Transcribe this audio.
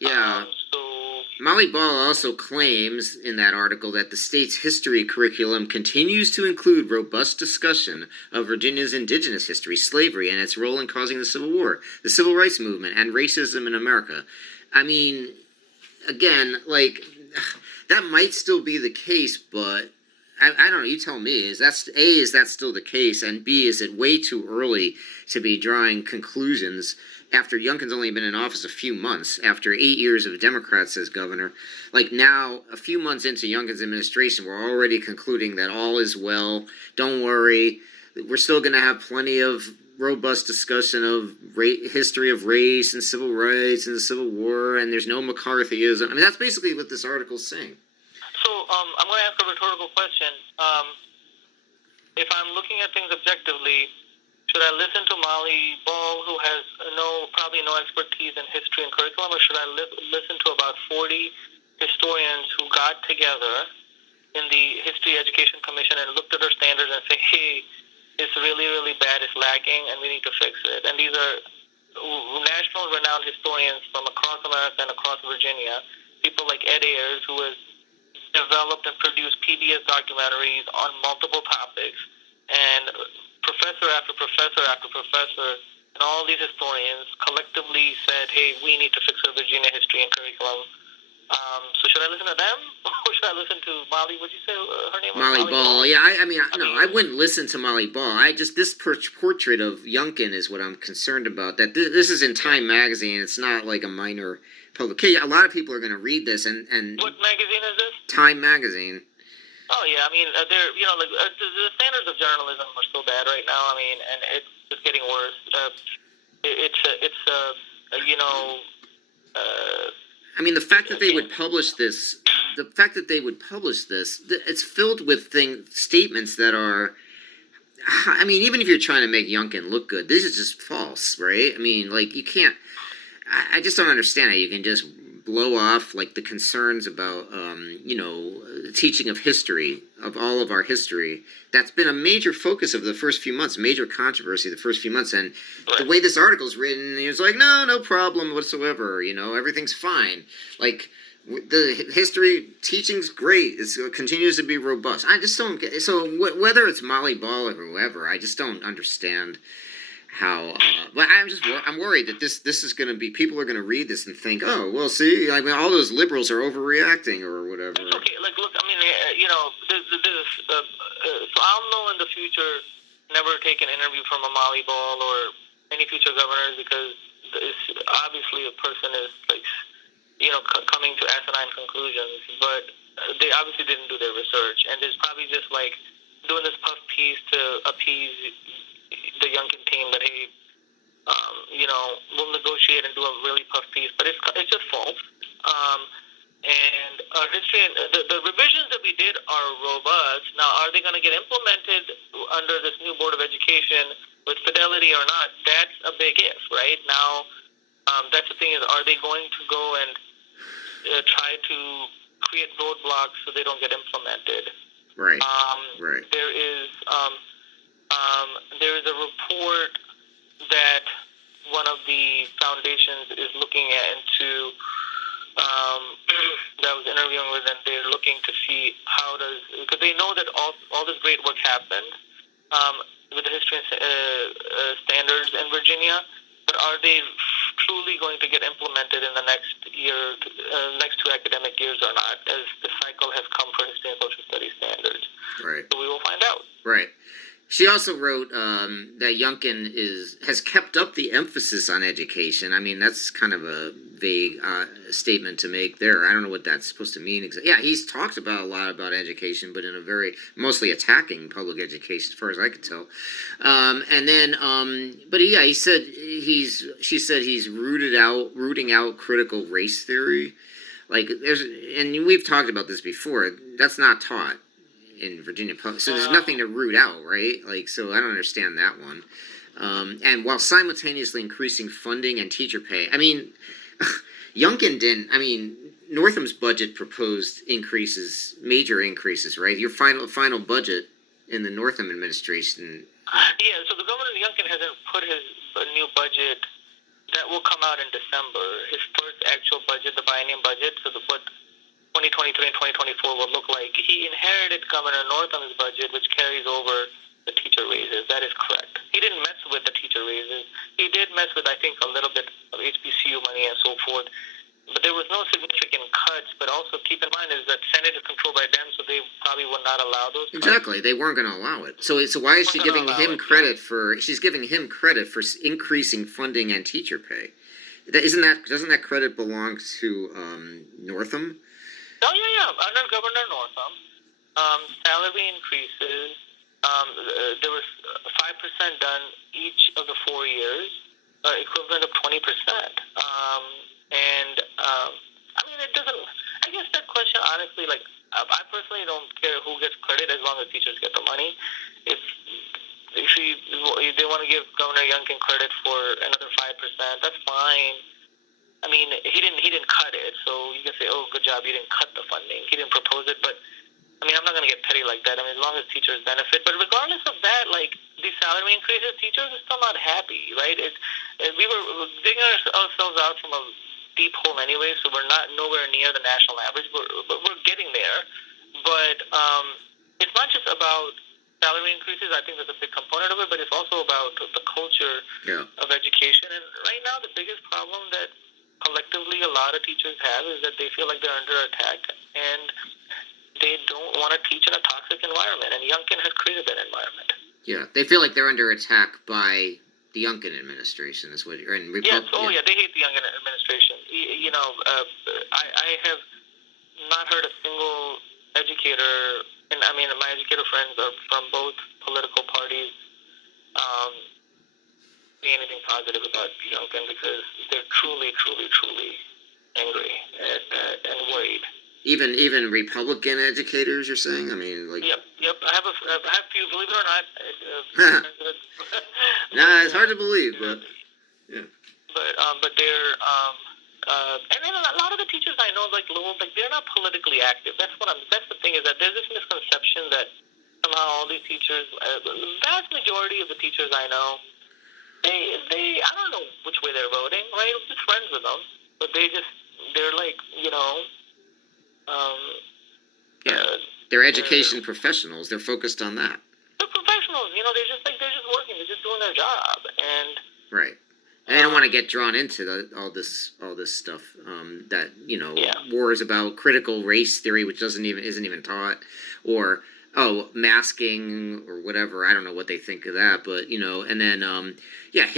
Yeah. So Molly Ball also claims in that article that the state's history curriculum continues to include robust discussion of Virginia's indigenous history, slavery, and its role in causing the Civil War, the Civil Rights Movement, and racism in America. I mean, again, like, that might still be the case, but I don't know. You tell me. Is that still the case? And B, is it way too early to be drawing conclusions after Youngkin's only been in office a few months, after 8 years of Democrats as governor? Like now, a few months into Youngkin's administration, we're already concluding that all is well. Don't worry. We're still going to have plenty of robust discussion of history of race and civil rights and the Civil War, and there's no McCarthyism. I mean, that's basically what this article's saying. So I'm going to ask a rhetorical question. If I'm looking at things objectively, should I listen to Molly Ball, who has probably no expertise in history and curriculum, or should I listen to about 40 historians who got together in the History Education Commission and looked at our standards and say, hey, it's really, really bad, it's lacking, and we need to fix it? And these are national renowned historians from across America and across Virginia, people like Ed Ayers, who has developed and produced PBS documentaries on multiple topics, and professor after professor after professor, and all these historians collectively said, hey, we need to fix our Virginia history and curriculum. So should I listen to them, or should I listen to Molly? Would you say her name was Molly Ball? Yeah, I wouldn't listen to Molly Ball. This portrait of Youngkin is what I'm concerned about. That this is in Time magazine. It's not like a minor publication. A lot of people are going to read this, and what magazine is this? Time magazine. Oh yeah, I mean, they're the standards of journalism are so bad right now. I mean, and it's just getting worse. I mean, the fact that they would publish this, it's filled with statements that are, I mean, even if you're trying to make Youngkin look good, this is just false, right? I mean, like, you can't, I just don't understand how you can just blow off, like, the concerns about, teaching of history, of all of our history. That's been a major focus of the first few months, major controversy the first few months, and the way this article's written, it's like, no problem whatsoever, everything's fine. Like, the history teaching's great. It continues to be robust. I just don't get, so whether it's Molly Ball or whoever, I just don't understand how, but I'm worried that this is going to be, people are going to read this and think, oh, well, see, I mean, all those liberals are overreacting or whatever. Okay, like, look, I mean, so I'll know in the future, never take an interview from a Molly Ball or any future governors, because obviously a person is, like, coming to asinine conclusions, but they obviously didn't do their research, and there's probably just, like, doing this puff piece to appease the Youngkin team that, hey, we'll negotiate and do a really puff piece, but it's just false. And our history, the revisions that we did are robust. Now, are they going to get implemented under this new Board of Education with fidelity or not? That's a big if, right? Now, that's the thing, is, are they going to go and try to create roadblocks so they don't get implemented? Right. Right. There is a report that one of the foundations is looking into, that I was interviewing with, and they're looking to see because they know that all this great work happened with the history standards in Virginia, but are they truly going to get implemented in the next two academic years or not, as the cycle has come for history and social studies standards? Right. So we will find out. Right. She also wrote that Youngkin has kept up the emphasis on education. I mean, that's kind of a vague statement to make there. I don't know what that's supposed to mean. Yeah, he's talked a lot about education, but in a very mostly attacking public education, as far as I could tell. He said she said he's rooting out critical race theory. Like, and we've talked about this before. That's not taught in Virginia public, so there's nothing to root out, right? Like, so I don't understand that one. And while simultaneously increasing funding and teacher pay, I mean, Youngkin didn't. I mean, Northam's budget proposed major increases, right? Your final budget in the Northam administration. Yeah, so the governor Youngkin hasn't put his new budget. That will come out in December. His first actual budget, the biennium budget, so what 2023 and 2024 will look like. He inherited Governor Northam's budget, which carries over the teacher raises. That is correct. He didn't mess with the teacher raises. He did mess with, I think, a little bit of HBCU money and so forth. But there was no significant cuts. But also keep in mind is that Senate is controlled by them, so they probably would not allow those cuts. Exactly, they weren't going to allow it. So why is she giving him credit for? She's giving him credit for increasing funding and teacher pay. Doesn't that credit belong to Northam? Oh yeah. Under Governor Northam, salary increases. There was 5% done each of the 4 years, equivalent of 20%. I mean, it doesn't. I guess that question, honestly, like I personally don't care who gets credit as long as teachers get the money. If they want to give Governor Youngkin credit for another 5%, that's fine. I mean, he didn't cut it, so you can say, oh, good job, you didn't cut the funding. He didn't propose it, but I mean, I'm not going to get petty like that. I mean, as long as teachers benefit. But regardless of that, like, these salary increases, teachers are still not happy, right? We were digging ourselves out from a deep hole anyway, so we're not nowhere near the national average. We're getting there. But it's not just about salary increases. I think that's a big component of it, but it's also about the culture of education. And right now, the biggest problem that collectively a lot of teachers have is that they feel like they're under attack, and they don't want to teach in a toxic environment, and Youngkin has created that environment. Yeah, they feel like they're under attack by the Youngkin administration. Is what and yes, yeah, they hate the Youngkin administration. I have not heard a single educator, and I mean my educator friends are from both political parties, say anything positive about Youngkin because they're truly, truly, truly angry and worried. Even Republican educators, you're saying? I mean, like. Yep. I have a few. Believe it or not. Nah, it's hard to believe, but yeah. But they're and then a lot of the teachers I know, like Lowell, like they're not politically active. That's the thing is that there's this misconception that somehow all these teachers, the vast majority of the teachers I know, they I don't know which way they're voting. Right, I'm just friends with them, but they're like they're education professionals. They're focused on that. They're professionals. They're just working. They're just doing their job. And right. And they don't want to get drawn into all this stuff that wars about critical race theory, which isn't even taught, or masking or whatever. I don't know what they think of that, but and then